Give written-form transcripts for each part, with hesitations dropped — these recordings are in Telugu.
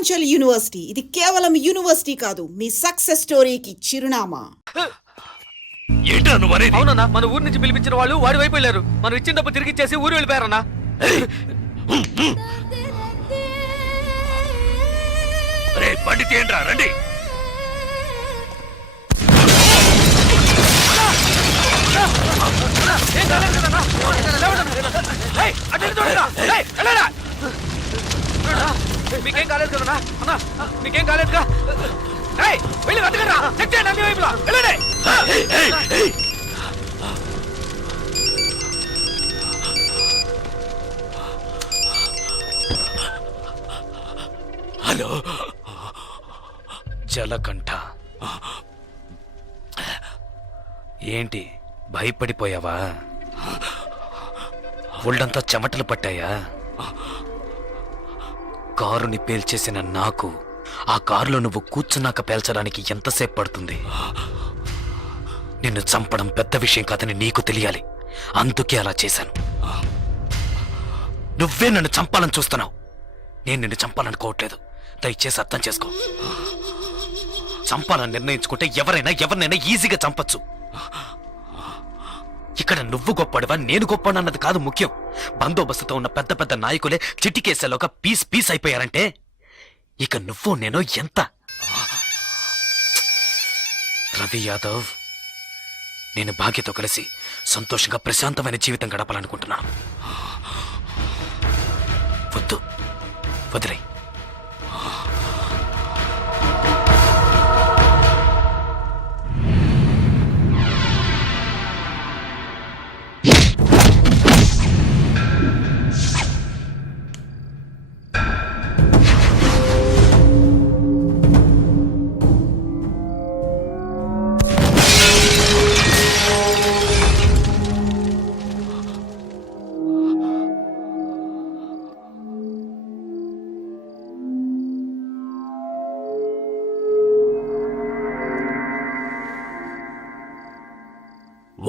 పూర్వాంచల్ యూనివర్సిటీ. ఇది కేవలం యూనివర్సిటీ కాదు, మీ సక్సెస్ స్టోరీకి చిరునామా. ఏంటో నువ్వు అనేది? అవునన్నా, మన ఊరు నుంచి పిలిపించిన వాళ్ళు వాడి వైపు వెళ్ళారు. మనం ఇచ్చిన డబ్బు తిరిగి ఇచ్చేసి ఊరు వెళ్ళిపోయారన్నా. రే బండి తీయండి రా, రండి. మీకేం కాలేదు కదన్నా? అన్నా మీకేం కాలేదుగా? వెళ్ళి వెతకరా, చెక్ చేయండి అన్ని వైపులా. వెళ్ళండి. హలో జలకంఠ, ఏంటి భయపడిపోయావా? ఒళ్ళంతా చెమటలు పట్టాయా? కారుని పేల్చేసిన నాకు ఆ కారులో నువ్వు కూర్చున్నాక పేల్చడానికి ఎంతసేపు పడుతుంది? నిన్ను చంపడం పెద్ద విషయం కాదని నీకు తెలియాలి, అందుకే అలా చేశాను. నువ్వే నన్ను చంపాలని చూస్తున్నావు, నేను నిన్ను చంపాలనుకోవట్లేదు. దయచేసి అర్థం చేసుకో. చంపాలని నిర్ణయించుకుంటే ఎవరినైనా ఈజీగా చంపచ్చు. ఇక్కడ నువ్వు గొప్పడివా నేను గొప్పడన్నది కాదు ముఖ్యం. బందోబస్తుతో ఉన్న పెద్ద పెద్ద నాయకులే చిటికేసేలోగా పీస్ అయిపోయారంటే ఇక నువ్వు నేను ఎంత? రవి యాదవ్, నేను భాగ్యతో కలిసి సంతోషంగా ప్రశాంతమైన జీవితం గడపాలనుకుంటున్నాను. వద్దు, వదిలే.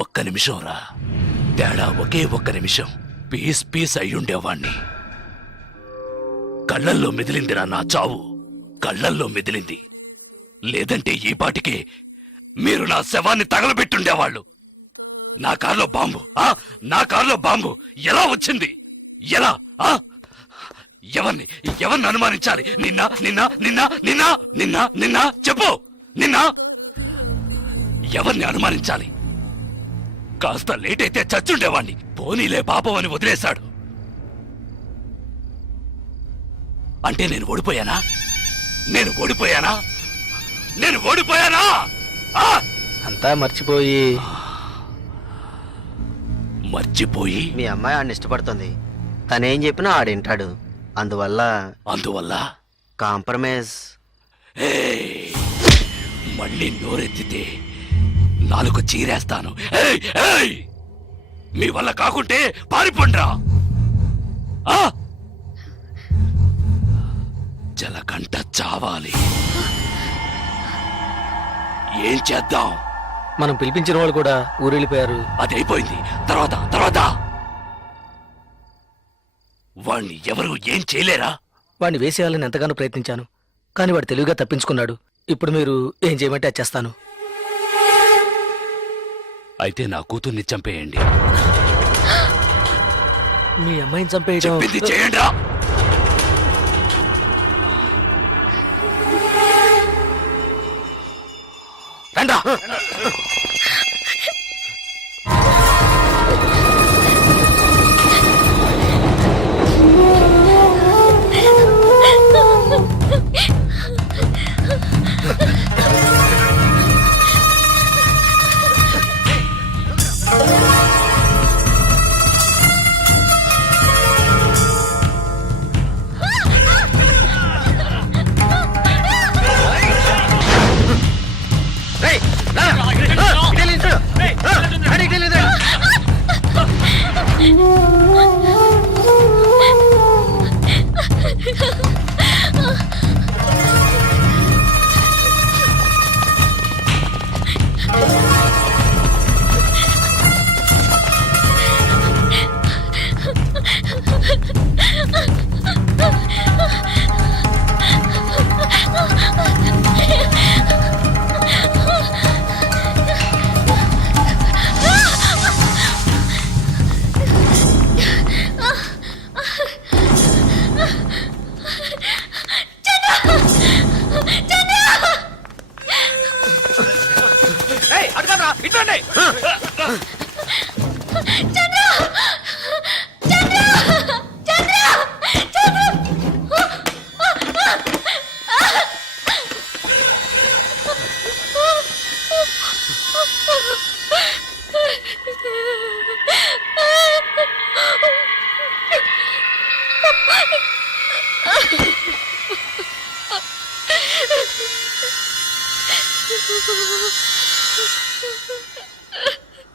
ఒక్క నిమిషం రా, తేడా ఒకే ఒక్క నిమిషం. పీస్ అయ్యుండేవాణ్ణి. కళ్ళల్లో మెదిలిందిరా నా చావు, కళ్ళల్లో మెదిలింది. లేదంటే ఈ పాటికి మీరు నా శవాన్ని తగలబెట్టుండేవాళ్ళు. నా కారులో బాంబు ఎలా వచ్చింది? ఎలా? ఎవరిని అనుమానించాలి? నిన్న చెప్పు. ఎవరిని అనుమానించాలి? కాస్త లేట్ అయితే చచ్చుండేవాణ్ణి. పోనీలే పాపం అని వదిలేశాడు. అంటే నేను ఓడిపోయానా? అంతా మర్చిపోయి మీ అమ్మాయి ఆడిని ఇష్టపడుతుంది. తనేం చెప్పినా ఆడింటాడు. అందువల్ల కాంప్రమైజ్. మళ్ళీ నోరెత్తితే నాలుగు చీరేస్తాను. మీ వల్ల కాకుంటే పారిపోండ్రా. జలకంఠ చావాలి. ఏం చేద్దాం? మనం పిలిపించిన వాళ్ళు కూడా ఊరెళ్ళిపోయారు. అదైపోయింది. తర్వాత వాణ్ణి ఎవరు ఏం చేయలేరా? వాడిని వేసేయాలని ఎంతగానో ప్రయత్నించాను, కానీ వాడు తెలివిగా తప్పించుకున్నాడు. ఇప్పుడు మీరు ఏం చేయమంటే అది చేస్తాను. అయితే నా కూతుర్ని చంపేయండి. మీ అమ్మాయిని చంపేయడం చెప్పింది చేయండి. రండా.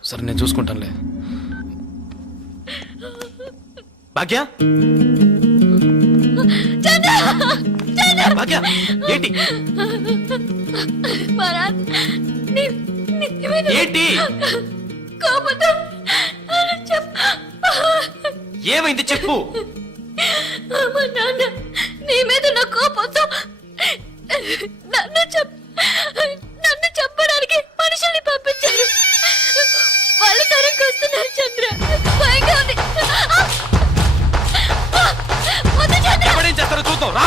సరే నేను చూసుకుంటానులే. భాగ్య భాగ్య ఏంటి ఏంటి ఏమైంది చెప్పు. నీ మీద నా కోపంతో నన్ను చెప్పడానికి మనుషుల్ని పంపించారు. వాళ్ళు తరకు వస్తున్నారు చంద్ర. భయంగా ఉంది. వద్దు చంద్ర. ఎప్పుడేం చేస్తారో చూద్దాం రా.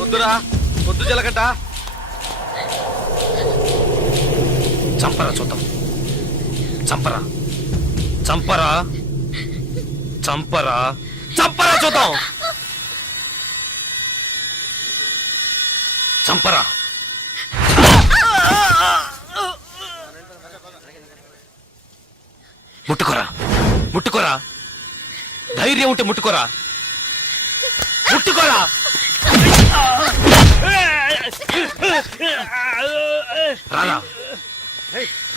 వద్దురా వద్దు జలగడ్డ. చంపరా చూద్దాం. చంపరా చంపరా చంపరా చంపరా చూద్దాం. చంపరా. ముట్టుకోరా ముట్టుకోరా. ధైర్యం ఉంటే ముట్టుకోరా. ముట్టుకోరా. రారా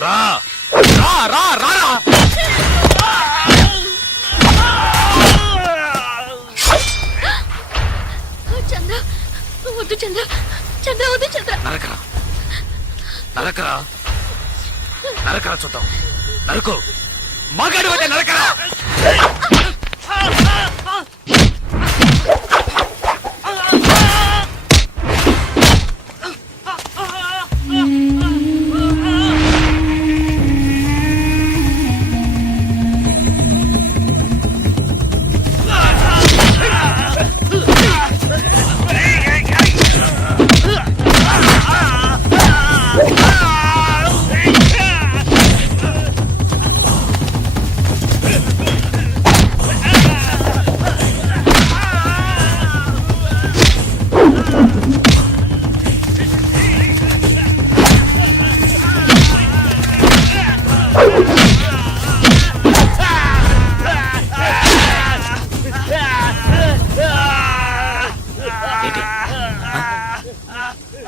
రా రా రా రా. చంద్ర వద్దు చంద్ర. చంద్ర వద్దు చంద్ర. నరకరా నరకరా నరకరా చూద్దాం. నరకు మగాడు అంటే నరకరా.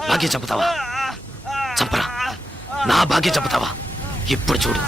భాగ్యం చంపుతావా? చంపరా. నా భాగ్యం చంపుతావా? ఇప్పుడు చూడు.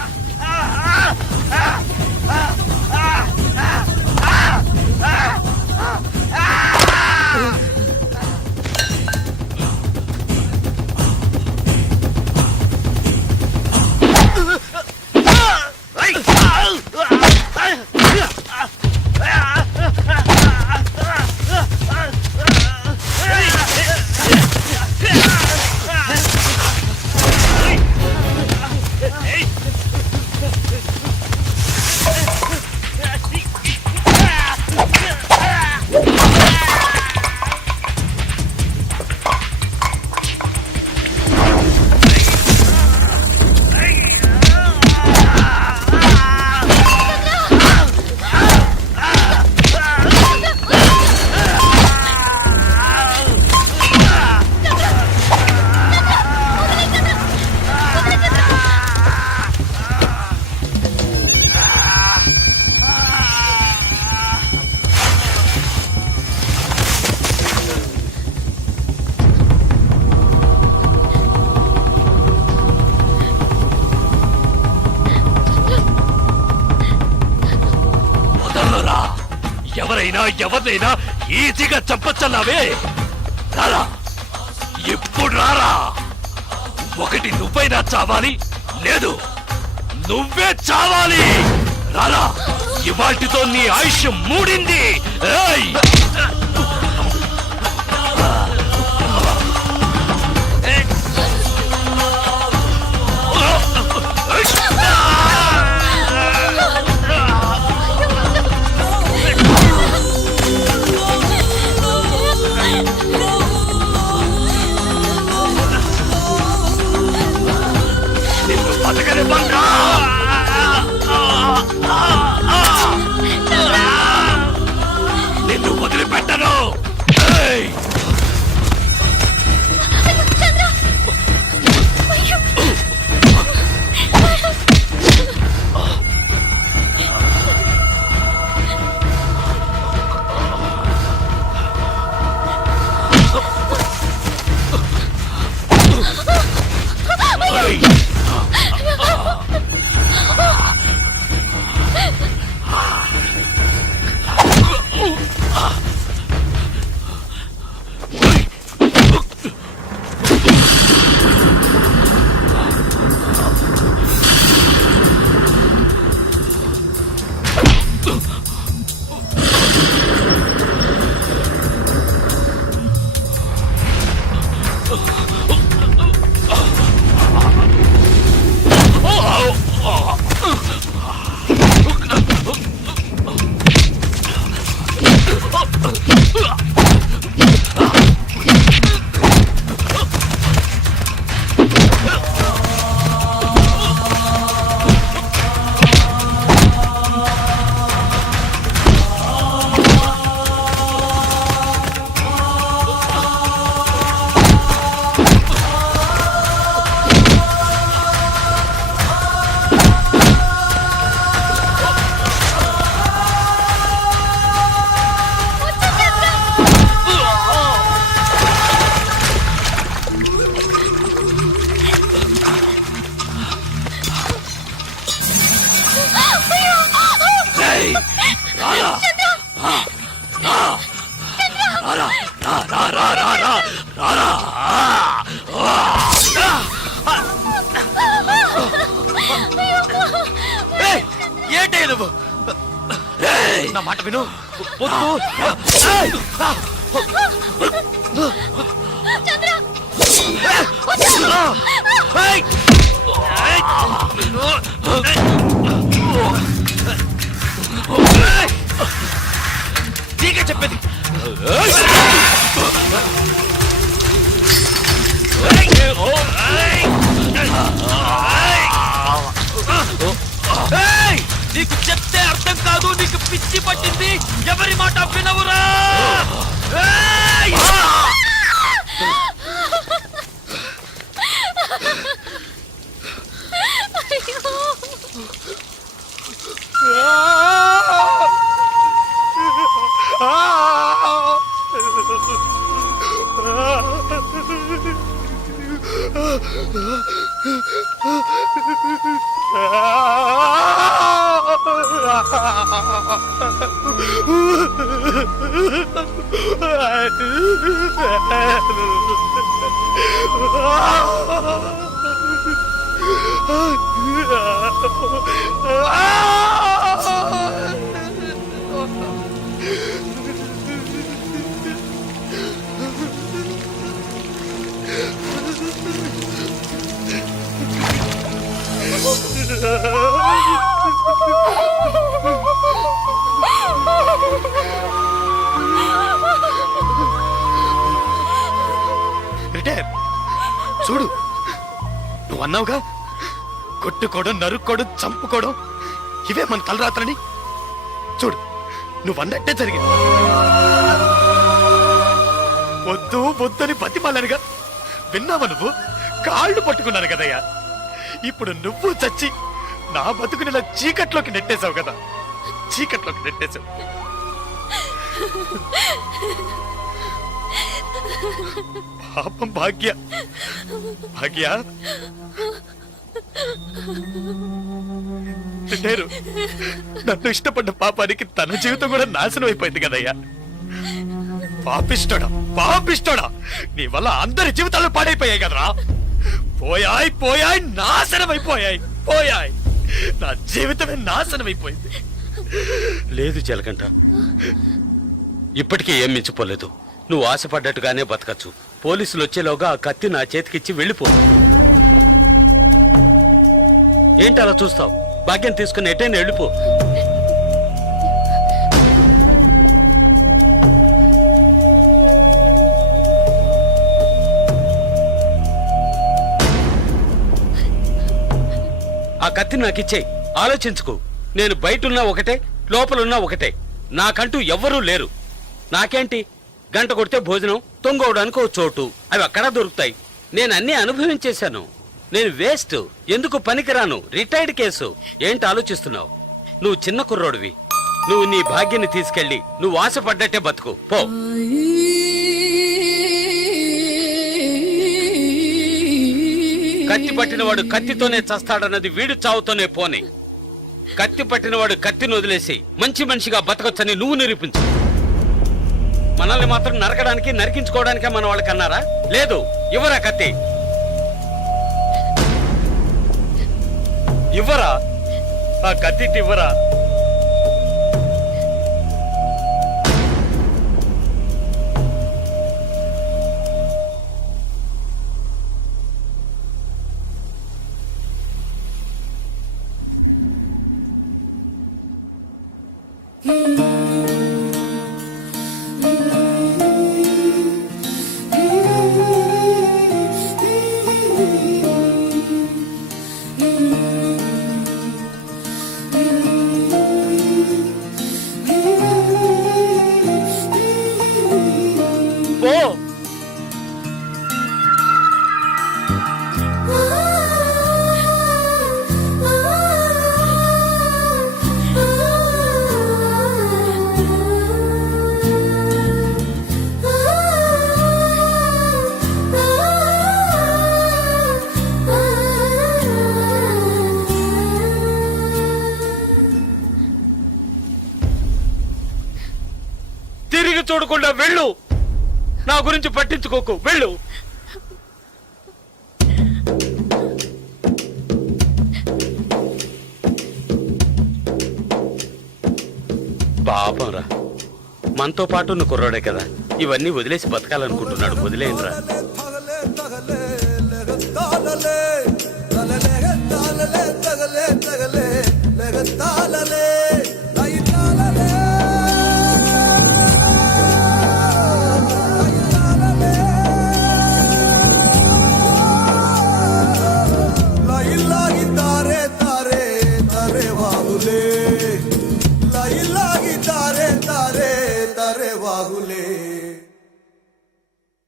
ఎవరినైనా ఈజీగా చంపచ్చన్నావే. రారా ఇప్పుడు రారా. ఒకటి నువ్వైనా చావాలి, లేదు నువ్వే చావాలి. రారా. ఇవాటితో నీ ఆయుష్ మూడింది. ఏయ్ ఏంటే నువ్వు నా మాట విను. వద్దు. నీకే చెప్పేది. నీకు చెప్తే అర్థం కాదు, నీకు పిచ్చి పట్టింది. ఎవరి మాట వినవురా? చూడు, నువ్వు అన్నావుగా కొట్టుకోవడం, నరుక్కోవడం, చంపుకోవడం ఇవే మన తలరాత్రని. చూడు, నువ్వు అన్నట్టే జరిగింది. వద్దు వద్దని బతిమాలనుగా విన్నావా నువ్వు? కాళ్ళు పట్టుకున్నాను కదయ్యా. ఇప్పుడు నువ్వు చచ్చి నా బతుకుని ఇలా చీకట్లోకి నెట్టేశావు కదా, చీకట్లోకి నెట్టేశావు. పాపం భాగ్య, భాగ్య లేరు. నన్ను ఇష్టపడ్డ పాపానికి తన జీవితం కూడా నాశనం అయిపోయింది కదయ్యా. పాపిష్టోడా, పాపిష్టోడా, నీ వల్ల అందరి జీవితాలు పాడైపోయాయి కదరా. పోయాయి పోయాయి, నాశనం అయిపోయాయి, పోయాయి. నా జీవితమే నాశనం అయిపోయింది. లేదు చిలకంట, ఇప్పటికీ ఏం మించిపోలేదు. నువ్వు ఆశపడ్డట్టుగానే బతకచ్చు. పోలీసులు వచ్చేలోగా ఆ కత్తి నా చేతికిచ్చి వెళ్ళిపో. ఏంటి అలా చూస్తావు? భాగ్యం తీసుకుని ఎటైనా వెళ్ళిపో. ఆ కత్తి నాకిచ్చేయి. ఆలోచించుకో. నేను బయటున్నా ఒకటే, లోపలున్నా ఒకటే. నాకంటూ ఎవ్వరూ లేరు. నాకేంటి, గంట కొడితే భోజనం, తొంగవడానికి ఓ చోటు, అవి అక్కడ దొరుకుతాయి. నేను అన్నీ అనుభవించేశాను. నేను వేస్ట్, ఎందుకు పనికిరాను, రిటైర్డ్ కేసు. ఏంటి ఆలోచిస్తున్నావు? నువ్వు చిన్న కుర్రోడివి. నువ్వు నీ భాగ్యాన్ని తీసుకెళ్ళి నువ్వు ఆశపడ్డట్టే బతుకు పో. కత్తి పట్టినవాడు కత్తితోనే చస్తాడన్నది వీడు చావుతోనే పోనే. కత్తి పట్టినవాడు కత్తిని వదిలేసి మంచి మనిషిగా బతకొచ్చని నువ్వు నిరూపించు. మనల్ని మాత్రం నరకడానికి నరికించుకోవడానికే మన వాళ్ళకి అన్నారా? లేదు, ఇవ్వరా కత్తి, ఇవ్వరా ఆ కత్తి ఇవ్వరా. పో. తిరిగి చూడకుండా వెళ్ళు. నా గురించి పట్టించుకోకు, వెళ్ళు. పాపంరా, మనతో పాటు ఉన్న కుర్రాడే కదా, ఇవన్నీ వదిలేసి బతకాలనుకుంటున్నాడు. వదిలేయండిరా. తగలే